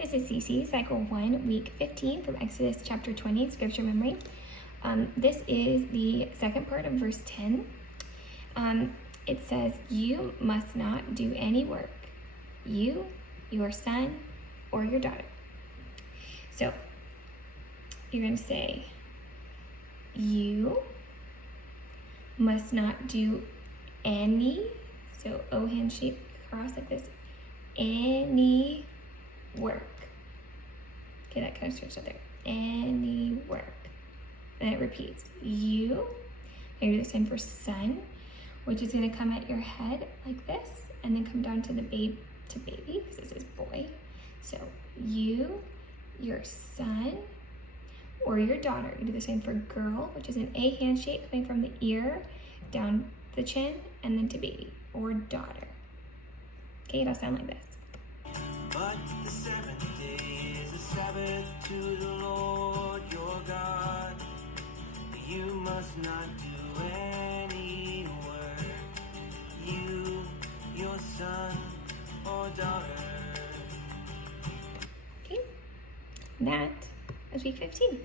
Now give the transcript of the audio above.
This is CC, Cycle 1, Week 15 from Exodus chapter 20, Scripture Memory. This is the second part of verse 10. It says, "You must not do any work, you, your son, or your daughter." So, you're going to say, "You must not do any," so O hand shape cross like this, "any work." Okay, that kind of starts out there. Any work. And it repeats. You, maybe the same for son, which is going to come at your head like this, and then come down to the baby, because this is boy. So you, your son, or your daughter. You do the same for girl, which is an A hand shape coming from the ear down the chin, and then to baby, or daughter. Okay, it'll sound like this. But the seventh day is a Sabbath to the Lord your God. You must not do any work, you, your son or daughter. Okay, that is week 15.